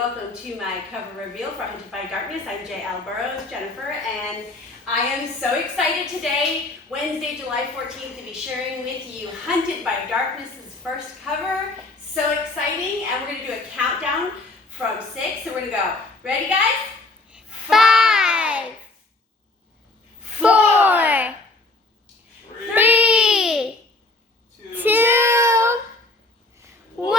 welcome to my cover reveal for Hunted by Darkness. I'm J.L. Burrows, Jennifer, and I am so excited today, Wednesday, July 14th, to be sharing with you Hunted by Darkness's first cover. So exciting, and we're going to do a countdown from 6, so we're going to go. Ready, guys? 5, 4, 3, 2, 1.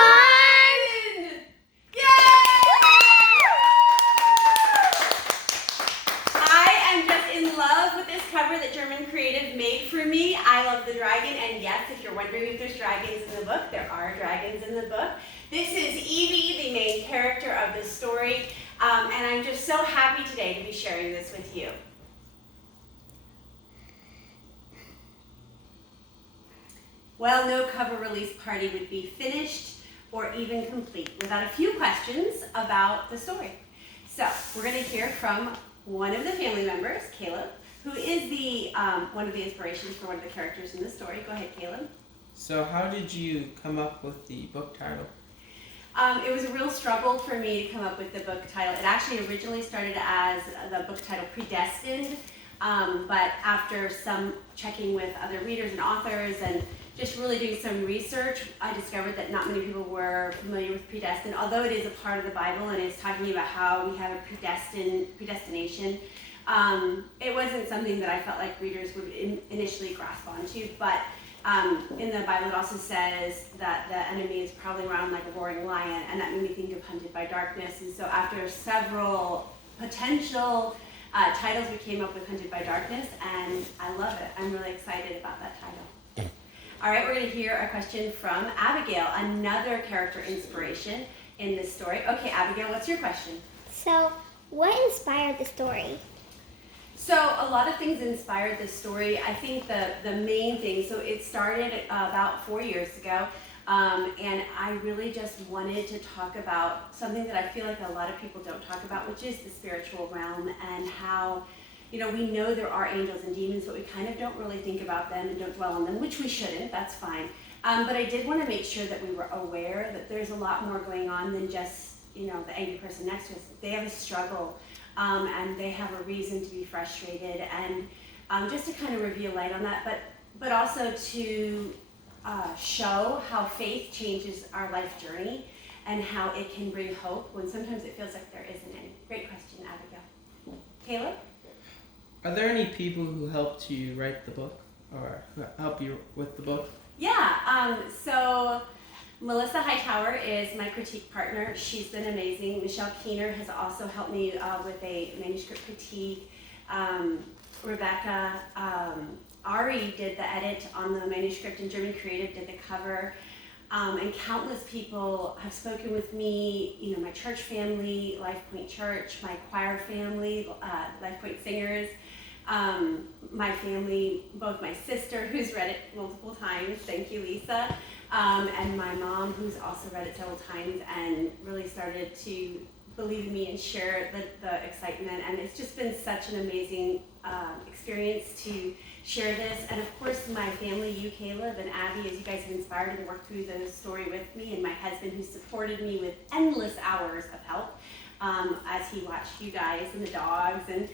Cover that German Creative made for me. I love the dragon, and yes, if you're wondering if there's dragons in the book, there are dragons in the book. This is Evie, the main character of the story, and I'm just so happy today to be sharing this with you. Well, no cover release party would be finished or even complete without a few questions about the story. So we're going to hear from one of the family members, Caleb, who is the one of the inspirations for one of the characters in the story. Go ahead, Caleb. So how did you come up with the book title? It was a real struggle for me to come up with the book title. It actually originally started as the book title Predestined, but after some checking with other readers and authors and just really doing some research, I discovered that not many people were familiar with predestined, although it is a part of the Bible and it's talking about how we have a predestination. It wasn't something that I felt like readers would initially grasp onto, but in the Bible it also says that the enemy is probably around like a roaring lion, and that made me think of Hunted by Darkness. And so after several potential titles, we came up with Hunted by Darkness, and I love it. I'm really excited about that title. All right, we're going to hear a question from Abigail, another character inspiration in this story. Okay, Abigail, what's your question? So, what inspired the story? So a lot of things inspired this story. I think the main thing, so it started about 4 years ago, and I really just wanted to talk about something that I feel like a lot of people don't talk about, which is the spiritual realm and how, you know, we know there are angels and demons, but we kind of don't really think about them and don't dwell on them, which we shouldn't, that's fine. But I did want to make sure that we were aware that there's a lot more going on than just, you know, the angry person next to us. They have a struggle. And they have a reason to be frustrated, and just to kind of reveal light on that, but also to show how faith changes our life journey and how it can bring hope when sometimes it feels like there isn't any. Great question, Abigail. Caleb? Are there any people who helped you write the book or help you with the book? Yeah, so Melissa Hightower is my critique partner. She's been amazing. Michelle Keener has also helped me with a manuscript critique. Rebecca, Ari did the edit on the manuscript, and German Creative did the cover. And countless people have spoken with me, you know, my church family, Life Point Church, my choir family, Life Point Singers, my family, both my sister, who's read it multiple times, thank you, Lisa, and my mom, who's also read it several times and really started to believe in me and share the excitement. And it's just been such an amazing experience to share this. And of course, my family, you, Caleb, and Abby, as you guys have inspired and worked through the story with me, and my husband, who supported me with endless hours of help as he watched you guys and the dogs and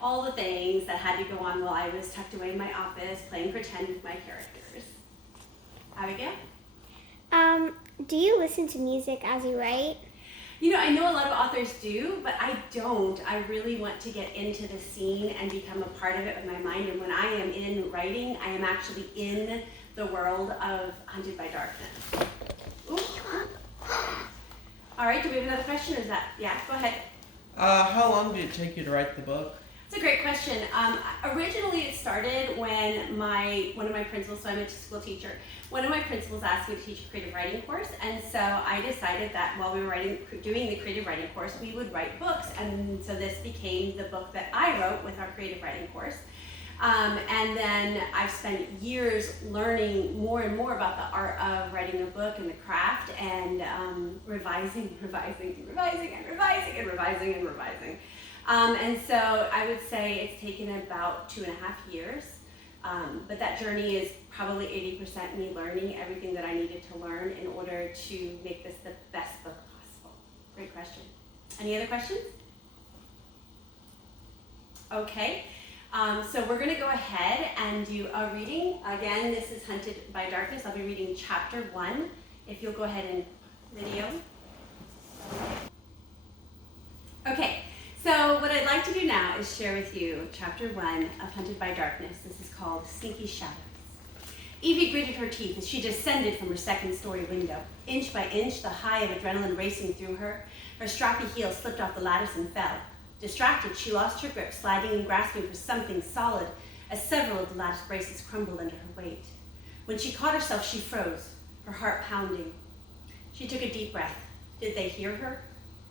all the things that had to go on while I was tucked away in my office playing pretend with my characters. Abigail? Do you listen to music as you write? You know, I know a lot of authors do, but I don't. I really want to get into the scene and become a part of it with my mind. And when I am in writing, I am actually in the world of Hunted by Darkness. Ooh. All right, do we have another question, or is that, yeah, go ahead. How long did it take you to write the book? It's a great question. Originally it started when one of my principals, so I'm a school teacher, one of my principals asked me to teach a creative writing course, and so I decided that while we were doing the creative writing course, we would write books, and so this became the book that I wrote with our creative writing course. And then I've spent years learning more and more about the art of writing a book and the craft, and revising. And so I would say it's taken about 2.5 years, but that journey is probably 80% me learning everything that I needed to learn in order to make this the best book possible. Great question. Any other questions? Okay, so we're going to go ahead and do a reading. Again, this is Hunted by Darkness. I'll be reading chapter 1. If you'll go ahead and video. Okay, so what I'd like to do now is share with you chapter 1 of Hunted by Darkness. This is called Sneaky Shadows. Evie gritted her teeth as she descended from her second-story window. Inch by inch, the high of adrenaline racing through her, her strappy heels slipped off the lattice and fell. Distracted, she lost her grip, sliding and grasping for something solid as several of the lattice braces crumbled under her weight. When she caught herself, she froze, her heart pounding. She took a deep breath. Did they hear her?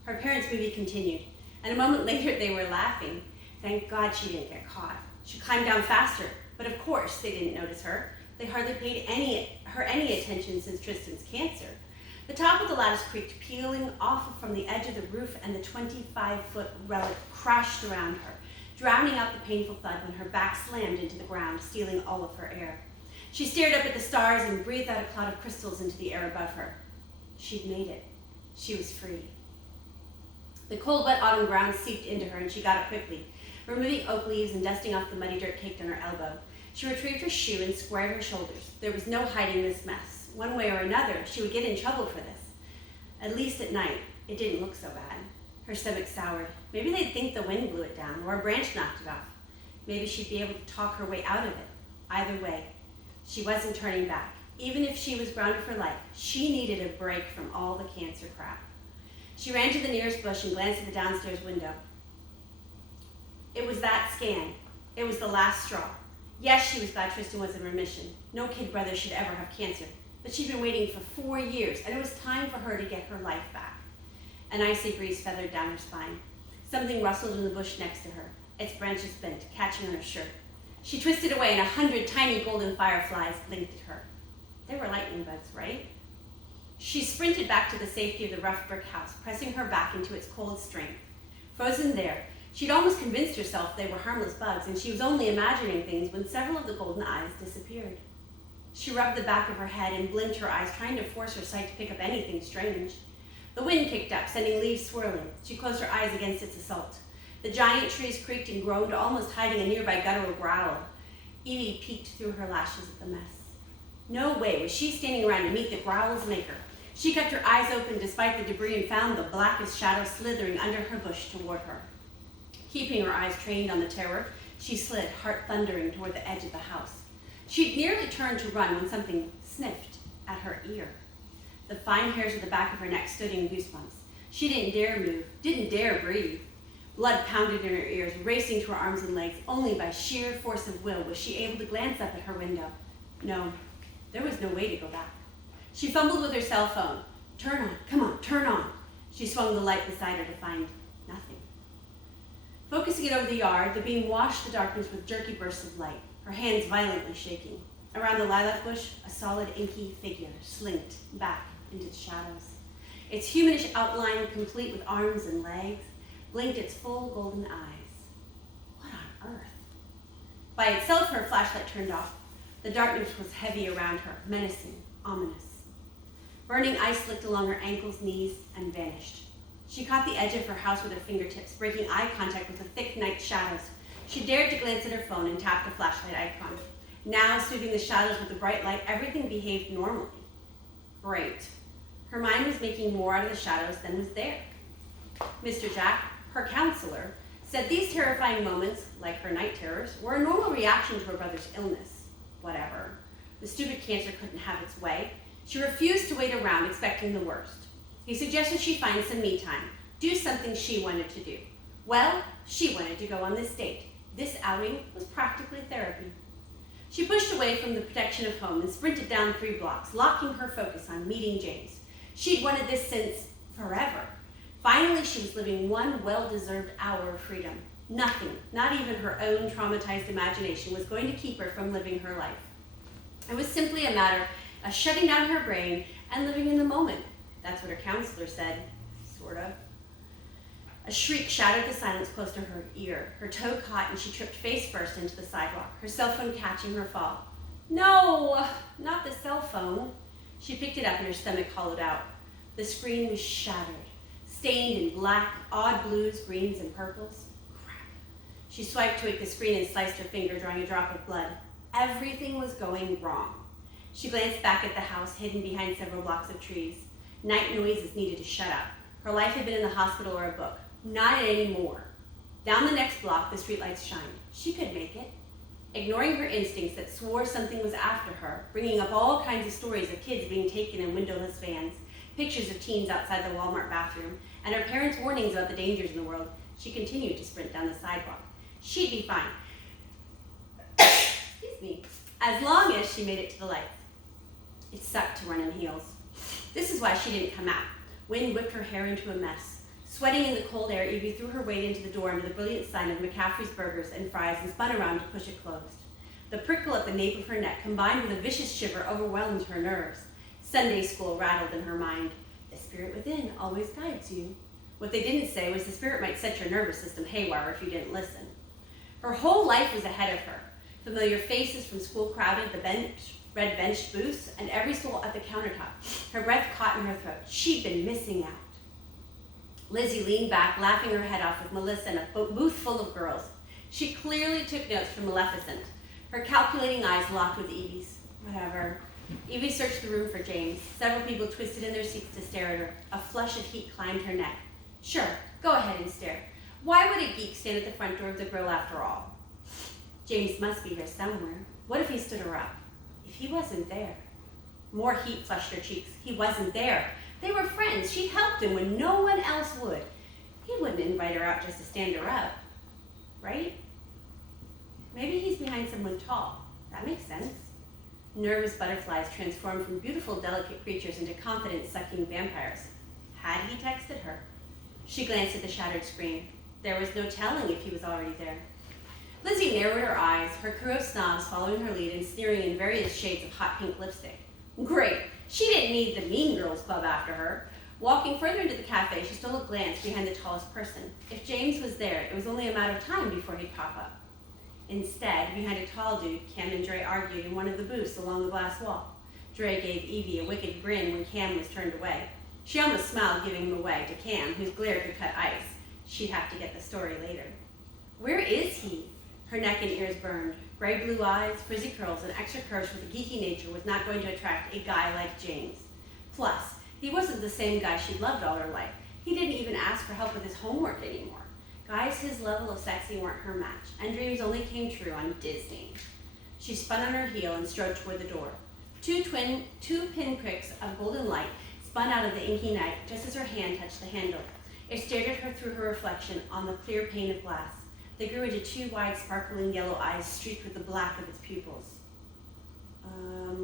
Her parents' movie continued, and a moment later they were laughing. Thank God she didn't get caught. She climbed down faster, but of course they didn't notice her. They hardly paid her any attention since Tristan's cancer. The top of the lattice creaked, peeling off from the edge of the roof, and the 25-foot relic crashed around her, drowning out the painful thud when her back slammed into the ground, stealing all of her air. She stared up at the stars and breathed out a cloud of crystals into the air above her. She'd made it. She was free. The cold, wet autumn ground seeped into her, and she got up quickly, removing oak leaves and dusting off the muddy dirt caked on her elbow. She retrieved her shoe and squared her shoulders. There was no hiding this mess. One way or another, she would get in trouble for this. At least at night, it didn't look so bad. Her stomach soured. Maybe they'd think the wind blew it down, or a branch knocked it off. Maybe she'd be able to talk her way out of it. Either way, she wasn't turning back. Even if she was grounded for life, she needed a break from all the cancer crap. She ran to the nearest bush and glanced at the downstairs window. It was that scan. It was the last straw. Yes, she was glad Tristan was in remission. No kid brother should ever have cancer. But she'd been waiting for 4 years, and it was time for her to get her life back. An icy breeze feathered down her spine. Something rustled in the bush next to her. Its branches bent, catching on her shirt. She twisted away, and 100 tiny golden fireflies blinked at her. They were lightning bugs, right? She sprinted back to the safety of the rough brick house, pressing her back into its cold strength. Frozen there, she'd almost convinced herself they were harmless bugs, and she was only imagining things when several of the golden eyes disappeared. She rubbed the back of her head and blinked her eyes, trying to force her sight to pick up anything strange. The wind kicked up, sending leaves swirling. She closed her eyes against its assault. The giant trees creaked and groaned, almost hiding a nearby guttural growl. Evie peeked through her lashes at the mess. No way was she standing around to meet the growl's maker. She kept her eyes open despite the debris and found the blackest shadow slithering under her bush toward her. Keeping her eyes trained on the terror, she slid, heart thundering, toward the edge of the house. She'd nearly turned to run when something sniffed at her ear. The fine hairs at the back of her neck stood in goosebumps. She didn't dare move, didn't dare breathe. Blood pounded in her ears, racing to her arms and legs. Only by sheer force of will was she able to glance up at her window. No, there was no way to go back. She fumbled with her cell phone. Turn on, come on, turn on. She swung the light beside her to find nothing. Focusing it over the yard, the beam washed the darkness with jerky bursts of light, her hands violently shaking. Around the lilac bush, a solid, inky figure slinked back into the shadows. Its humanish outline, complete with arms and legs, blinked its full golden eyes. What on earth? By itself, her flashlight turned off. The darkness was heavy around her, menacing, ominous. Burning ice slicked along her ankles, knees, and vanished. She caught the edge of her house with her fingertips, breaking eye contact with the thick night shadows. She dared to glance at her phone and tapped the flashlight icon. Now, soothing the shadows with the bright light, everything behaved normally. Great. Her mind was making more out of the shadows than was there. Mr. Jack, her counselor, said these terrifying moments, like her night terrors, were a normal reaction to her brother's illness. Whatever. The stupid cancer couldn't have its way. She refused to wait around expecting the worst. He suggested she find some me time, do something she wanted to do. Well, she wanted to go on this date. This outing was practically therapy. She pushed away from the protection of home and sprinted down 3 blocks, locking her focus on meeting James. She'd wanted this since forever. Finally, she was living one well-deserved hour of freedom. Nothing, not even her own traumatized imagination, was going to keep her from living her life. It was simply a matter of shutting down her brain and living in the moment. That's what her counselor said, sort of. A shriek shattered the silence close to her ear. Her toe caught and she tripped face first into the sidewalk, her cell phone catching her fall. No, not the cell phone. She picked it up and her stomach hollowed out. The screen was shattered. stained in black, odd blues, greens, and purples. Crap. She swiped to the screen and sliced her finger, drawing a drop of blood. Everything was going wrong. She glanced back at the house, hidden behind several blocks of trees. Night noises needed to shut up. Her life had been in the hospital or a book. Not anymore. Down the next block, the streetlights shined. She could make it. Ignoring her instincts that swore something was after her, bringing up all kinds of stories of kids being taken in windowless vans, pictures of teens outside the Walmart bathroom, and her parents' warnings about the dangers in the world, she continued to sprint down the sidewalk. She'd be fine. Excuse me. As long as she made it to the lights. It sucked to run in heels. This is why she didn't come out. Wind whipped her hair into a mess. Sweating in the cold air, Evie threw her weight into the door under the brilliant sign of McCaffrey's Burgers and Fries and spun around to push it closed. The prickle at the nape of her neck, combined with a vicious shiver, overwhelmed her nerves. Sunday school rattled in her mind. The spirit within always guides you. What they didn't say was the spirit might set your nervous system haywire if you didn't listen. Her whole life was ahead of her. Familiar faces from school crowded the red benched booths, and every soul at the countertop. Her breath caught in her throat. She'd been missing out. Lizzie leaned back, laughing her head off with Melissa in a booth full of girls. She clearly took notes from Maleficent. Her calculating eyes locked with Evie's. Whatever. Evie searched the room for James. Several people twisted in their seats to stare at her. A flush of heat climbed her neck. Sure, go ahead and stare. Why would a geek stand at the front door of the grill after all? James must be here somewhere. What if he stood her up? If he wasn't there. More heat flushed her cheeks. He wasn't there. They were friends. She'd helped him when no one else would. He wouldn't invite her out just to stand her up. Right? Maybe he's behind someone tall. That makes sense. Nervous butterflies transformed from beautiful, delicate creatures into confidence-sucking vampires. Had he texted her? She glanced at the shattered screen. There was no telling if he was already there. Lizzie narrowed her eyes, her crew of snobs following her lead and sneering in various shades of hot pink lipstick. Great! She didn't need the Mean Girls Club after her. Walking further into the cafe, she stole a glance behind the tallest person. If James was there, it was only a matter of time before he'd pop up. Instead, behind a tall dude, Cam and Dre argued in one of the booths along the glass wall. Dre gave Evie a wicked grin when Cam was turned away. She almost smiled, giving him away to Cam, whose glare could cut ice. She'd have to get the story later. Where is he? Her neck and ears burned. Gray-blue eyes, frizzy curls, and extra curves with a geeky nature was not going to attract a guy like James. Plus, he wasn't the same guy she'd loved all her life. He didn't even ask for help with his homework anymore. Guys his level of sexy weren't her match, and dreams only came true on Disney. She spun on her heel and strode toward the door. Two pinpricks of golden light spun out of the inky night just as her hand touched the handle. It stared at her through her reflection on the clear pane of glass. They grew into two wide, sparkling yellow eyes streaked with the black of its pupils.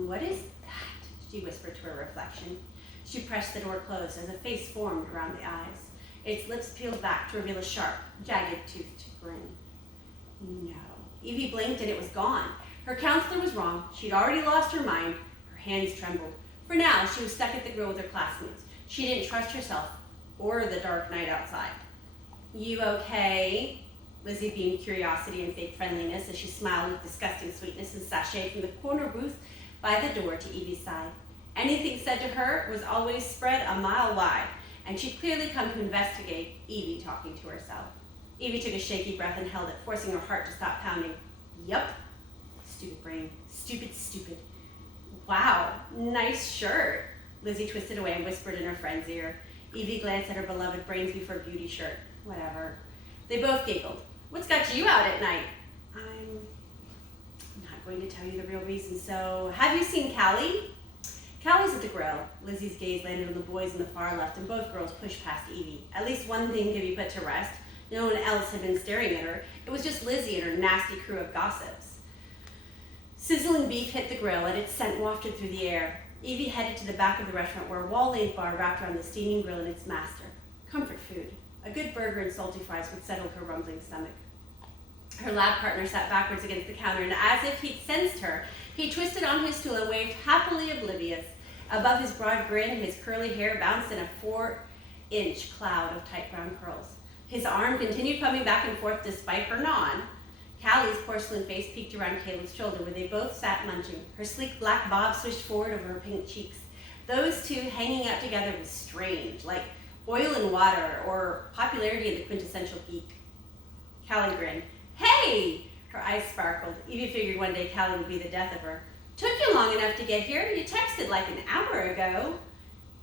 What is that? She whispered to her reflection. She pressed the door closed as a face formed around the eyes. Its lips peeled back to reveal a sharp, jagged-toothed grin. No. Evie blinked and it was gone. Her counselor was wrong. She'd already lost her mind. Her hands trembled. For now, she was stuck at the grill with her classmates. She didn't trust herself or the dark night outside. You okay? Lizzie beamed curiosity and fake friendliness as she smiled with disgusting sweetness and sashayed from the corner booth by the door to Evie's side. Anything said to her was always spread a mile wide, and she'd clearly come to investigate Evie talking to herself. Evie took a shaky breath and held it, forcing her heart to stop pounding. Yup. Stupid brain. Stupid. Wow, nice shirt. Lizzie twisted away and whispered in her friend's ear. Evie glanced at her beloved Brains Before Beauty shirt. Whatever. They both giggled. What's got you out at night? I'm not going to tell you the real reason, so have you seen Callie? Callie's at the grill. Lizzie's gaze landed on the boys in the far left, and both girls pushed past Evie. At least one thing could be put to rest. No one else had been staring at her. It was just Lizzie and her nasty crew of gossips. Sizzling beef hit the grill, and its scent wafted through the air. Evie headed to the back of the restaurant where a wall-length bar wrapped around the steaming grill and its master. Comfort food. A good burger and salty fries would settle her rumbling stomach. Her lab partner sat backwards against the counter, and as if he'd sensed her, he twisted on his stool and waved happily oblivious. Above his broad grin, his curly hair bounced in a 4-inch cloud of tight brown curls. His arm continued coming back and forth despite her non. Callie's porcelain face peeked around Caleb's shoulder where they both sat munching. Her sleek black bob swished forward over her pink cheeks. Those two hanging out together was strange, like Oil and water, or popularity at the quintessential peak. Callie grinned. Hey! Her eyes sparkled. Evie figured one day Callie would be the death of her. Took you long enough to get here. You texted like an hour ago.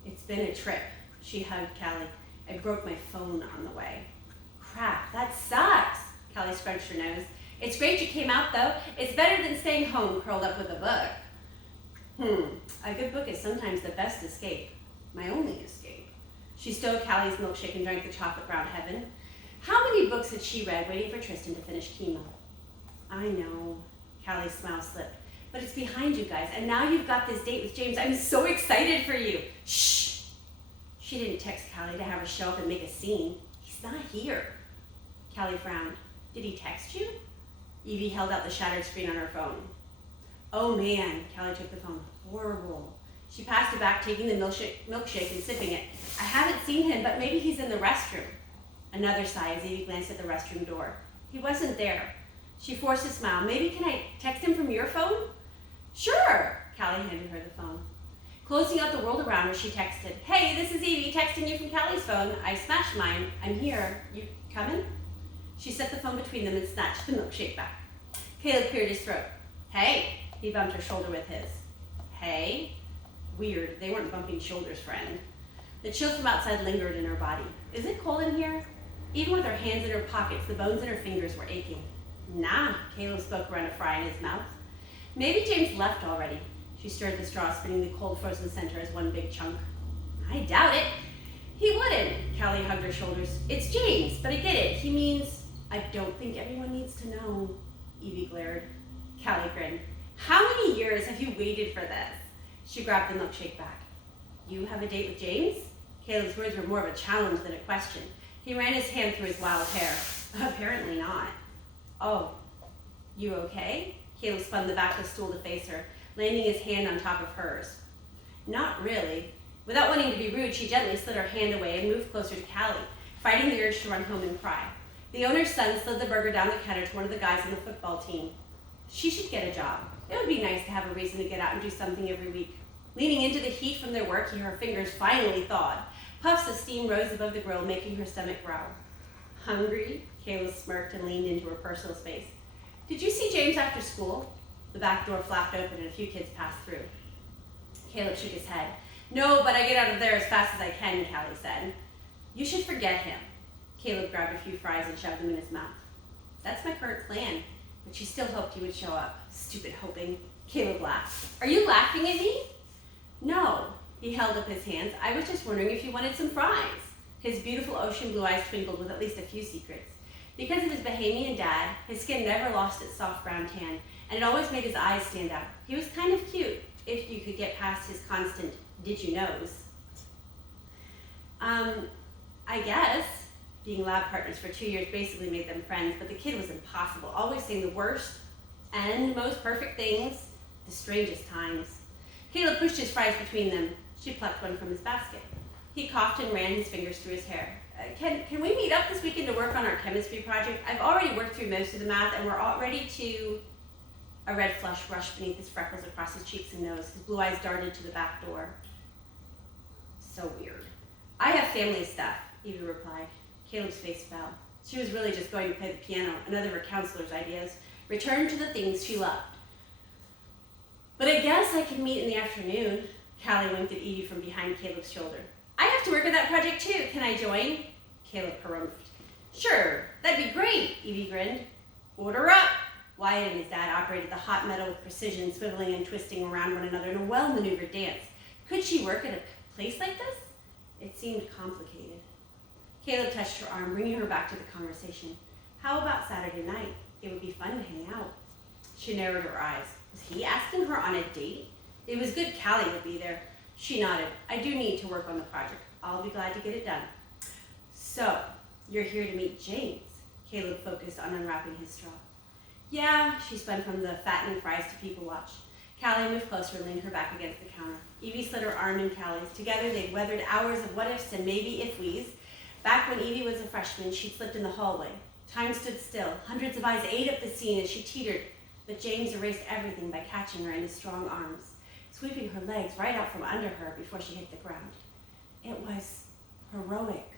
It's been a trip. She hugged Callie. I broke my phone on the way. Crap, that sucks. Callie scrunched her nose. It's great you came out, though. It's better than staying home curled up with a book. A good book is sometimes the best escape. My only escape. She stowed Callie's milkshake and drank the chocolate brown heaven. How many books had she read waiting for Tristan to finish chemo? I know. Callie's smile slipped. But it's behind you guys, and now you've got this date with James. I'm so excited for you. Shh! She didn't text Callie to have her show up and make a scene. He's not here. Callie frowned. Did he text you? Evie held out the shattered screen on her phone. Oh man, Callie took the phone. Horrible. She passed it back, taking the milkshake and sipping it. I haven't seen him, but maybe he's in the restroom. Another sigh as Evie glanced at the restroom door. He wasn't there. She forced a smile. Maybe can I text him from your phone? Sure, Callie handed her the phone. Closing out the world around her, she texted, Hey, this is Evie texting you from Callie's phone. I smashed mine. I'm here. You coming? She set the phone between them and snatched the milkshake back. Caleb cleared his throat. Hey, he bumped her shoulder with his. Hey? Weird. They weren't bumping shoulders, friend. The chill from outside lingered in her body. Is it cold in here? Even with her hands in her pockets, the bones in her fingers were aching. Nah, Caleb spoke around a fry in his mouth. Maybe James left already. She stirred the straw, spinning the cold frozen center as one big chunk. I doubt it. He wouldn't. Callie hugged her shoulders. It's James, but I get it. He means, I don't think everyone needs to know. Evie glared. Callie grinned. How many years have you waited for this? She grabbed the milkshake back. You have a date with James? Caleb's words were more of a challenge than a question. He ran his hand through his wild hair. Apparently not. Oh, you okay? Caleb spun the back of the stool to face her, landing his hand on top of hers. Not really. Without wanting to be rude, she gently slid her hand away and moved closer to Callie, fighting the urge to run home and cry. The owner's son slid the burger down the counter to one of the guys on the football team. She should get a job. It would be nice to have a reason to get out and do something every week. Leaning into the heat from their work, her fingers finally thawed. Puffs of steam rose above the grill, making her stomach growl. Hungry? Caleb smirked and leaned into her personal space. Did you see James after school? The back door flapped open and a few kids passed through. Caleb shook his head. No, but I get out of there as fast as I can, Callie said. You should forget him. Caleb grabbed a few fries and shoved them in his mouth. That's my current plan, but she still hoped he would show up. Stupid hoping. Caleb laughed. Are you laughing at me? No. He held up his hands. I was just wondering if you wanted some fries. His beautiful ocean blue eyes twinkled with at least a few secrets. Because of his Bahamian dad, his skin never lost its soft brown tan, and it always made his eyes stand out. He was kind of cute, if you could get past his constant, did you knows. I guess. Being lab partners for 2 years basically made them friends, but the kid was impossible, always saying the worst and most perfect things, the strangest times. Caleb pushed his fries between them. She plucked one from his basket. He coughed and ran his fingers through his hair. Can we meet up this weekend to work on our chemistry project? I've already worked through most of the math, and we're all ready to... A red flush rushed beneath his freckles across his cheeks and nose. His blue eyes darted to the back door. So weird. I have family stuff, Evie replied. Caleb's face fell. She was really just going to play the piano, another of her counselor's ideas. Return to the things she loved. But I guess I can meet in the afternoon. Callie winked at Evie from behind Caleb's shoulder. I have to work on that project too. Can I join? Caleb harumphed. Sure, that'd be great, Evie grinned. Order up. Wyatt and his dad operated the hot metal with precision, swiveling and twisting around one another in a well-maneuvered dance. Could she work at a place like this? It seemed complicated. Caleb touched her arm, bringing her back to the conversation. How about Saturday night? It would be fun to hang out. She narrowed her eyes. Was he asking her on a date? It was good Callie would be there. She nodded. I do need to work on the project. I'll be glad to get it done. So, you're here to meet James. Caleb focused on unwrapping his straw. Yeah, she spun from the fattening fries to people watch. Callie moved closer and leaned her back against the counter. Evie slid her arm in Callie's. Together, they'd weathered hours of what-ifs and maybe if-we's. Back when Evie was a freshman, she'd slipped in the hallway. Time stood still. Hundreds of eyes ate up the scene as she teetered, but James erased everything by catching her in his strong arms, sweeping her legs right out from under her before she hit the ground. It was heroic.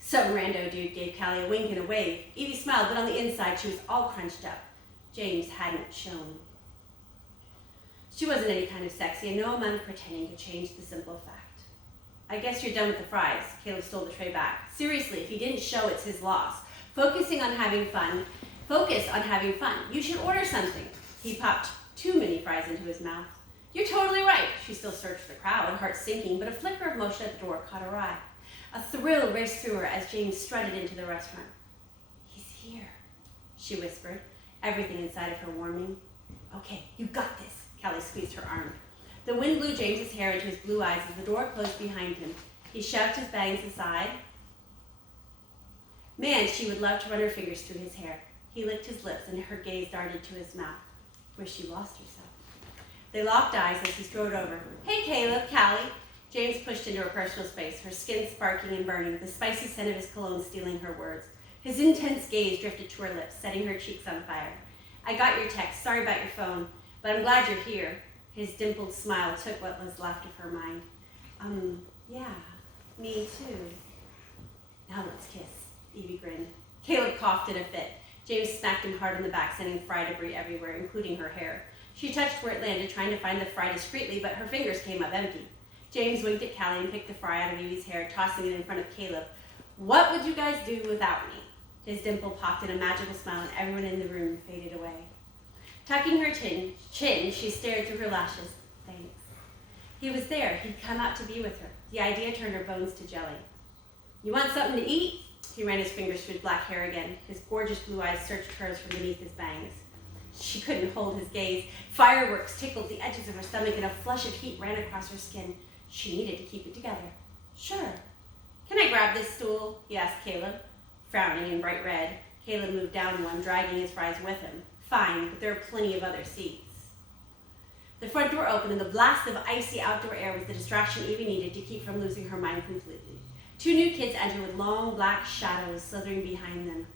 Some rando dude gave Callie a wink and a wave. Evie smiled, but on the inside she was all crunched up. James hadn't shown. She wasn't any kind of sexy, and no amount of pretending could change the simple fact. I guess you're done with the fries. Caleb stole the tray back. Seriously, if he didn't show, it's his loss. Focus on having fun. You should order something. He popped too many fries into his mouth. You're totally right. She still searched the crowd, heart sinking, but a flicker of motion at the door caught her eye. A thrill raced through her as James strutted into the restaurant. He's here, she whispered, everything inside of her warming. Okay, you got this. Callie squeezed her arm. The wind blew James's hair into his blue eyes as the door closed behind him. He shoved his bangs aside. Man, she would love to run her fingers through his hair. He licked his lips and her gaze darted to his mouth, where she lost herself. They locked eyes as he strode over. Hey, Caleb, Callie. James pushed into her personal space, her skin sparking and burning, the spicy scent of his cologne stealing her words. His intense gaze drifted to her lips, setting her cheeks on fire. I got your text. Sorry about your phone, but I'm glad you're here. His dimpled smile took what was left of her mind. Yeah, me too. Now let's kiss, Evie grinned. Caleb coughed in a fit. James smacked him hard on the back, sending fry debris everywhere, including her hair. She touched where it landed, trying to find the fry discreetly, but her fingers came up empty. James winked at Callie and picked the fry out of Evie's hair, tossing it in front of Caleb. What would you guys do without me? His dimple popped in a magical smile, and everyone in the room faded away. Tucking her chin, she stared through her lashes. Thanks. He was there. He'd come out to be with her. The idea turned her bones to jelly. You want something to eat? He ran his fingers through his black hair again. His gorgeous blue eyes searched hers from beneath his bangs. She couldn't hold his gaze. Fireworks tickled the edges of her stomach, and a flush of heat ran across her skin. She needed to keep it together. Sure. Can I grab this stool? He asked Caleb. Frowning in bright red, Caleb moved down one, dragging his fries with him. Fine, but there are plenty of other seats. The front door opened, and the blast of icy outdoor air was the distraction Evie needed to keep from losing her mind completely. Two new kids entered with long black shadows slithering behind them.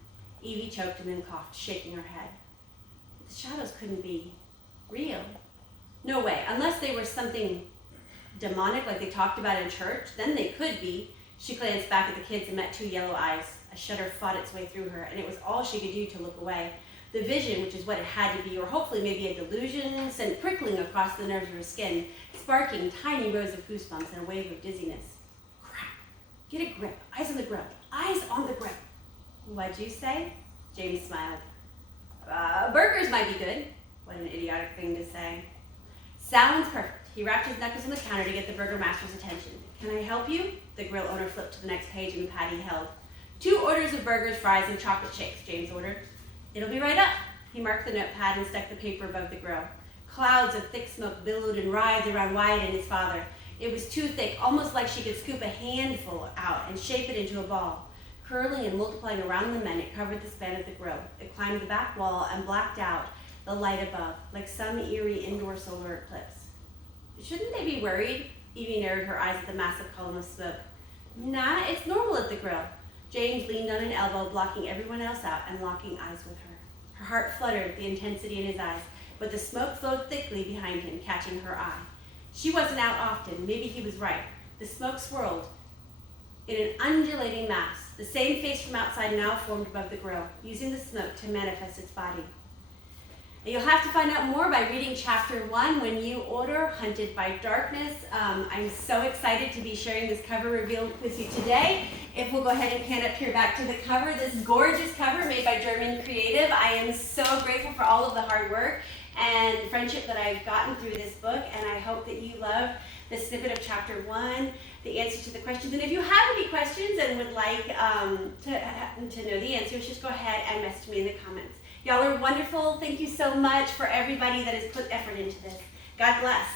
Evie choked and then coughed, shaking her head. The shadows couldn't be real. No way, unless they were something demonic like they talked about in church, then they could be. She glanced back at the kids and met two yellow eyes. A shudder fought its way through her, and it was all she could do to look away. The vision, which is what it had to be, or hopefully maybe a delusion, sent prickling across the nerves of her skin, sparking tiny rows of goosebumps and a wave of dizziness. Crap. Get a grip. Eyes on the grill. Eyes on the grill. What'd you say? James smiled. Burgers might be good. What an idiotic thing to say. Sounds perfect. He wrapped his knuckles on the counter to get the burger master's attention. Can I help you? The grill owner flipped to the next page and the pad he held. 2 orders of burgers, fries, and chocolate shakes, James ordered. It'll be right up. He marked the notepad and stuck the paper above the grill. Clouds of thick smoke billowed and writhed around Wyatt and his father. It was too thick, almost like she could scoop a handful out and shape it into a ball. Curling and multiplying around the men, it covered the span of the grill. It climbed the back wall and blacked out the light above, like some eerie indoor solar eclipse. Shouldn't they be worried? Evie narrowed her eyes at the massive column of smoke. Nah, it's normal at the grill. James leaned on an elbow, blocking everyone else out and locking eyes with her. Her heart fluttered at the intensity in his eyes, but the smoke flowed thickly behind him, catching her eye. She wasn't out often. Maybe he was right. The smoke swirled in an undulating mass. The same face from outside now formed above the grill, using the smoke to manifest its body. And you'll have to find out more by reading chapter 1 when you order Hunted by Darkness. I'm so excited to be sharing this cover reveal with you today. If we'll go ahead and pan up here back to the cover, this gorgeous cover made by German Creative. I am so grateful for all of the hard work and friendship that I've gotten through this book, and I hope that you love the snippet of chapter 1, the answer to the questions. And if you have any questions and would like to know the answers, just go ahead and message me in the comments. Y'all are wonderful. Thank you so much for everybody that has put effort into this. God bless.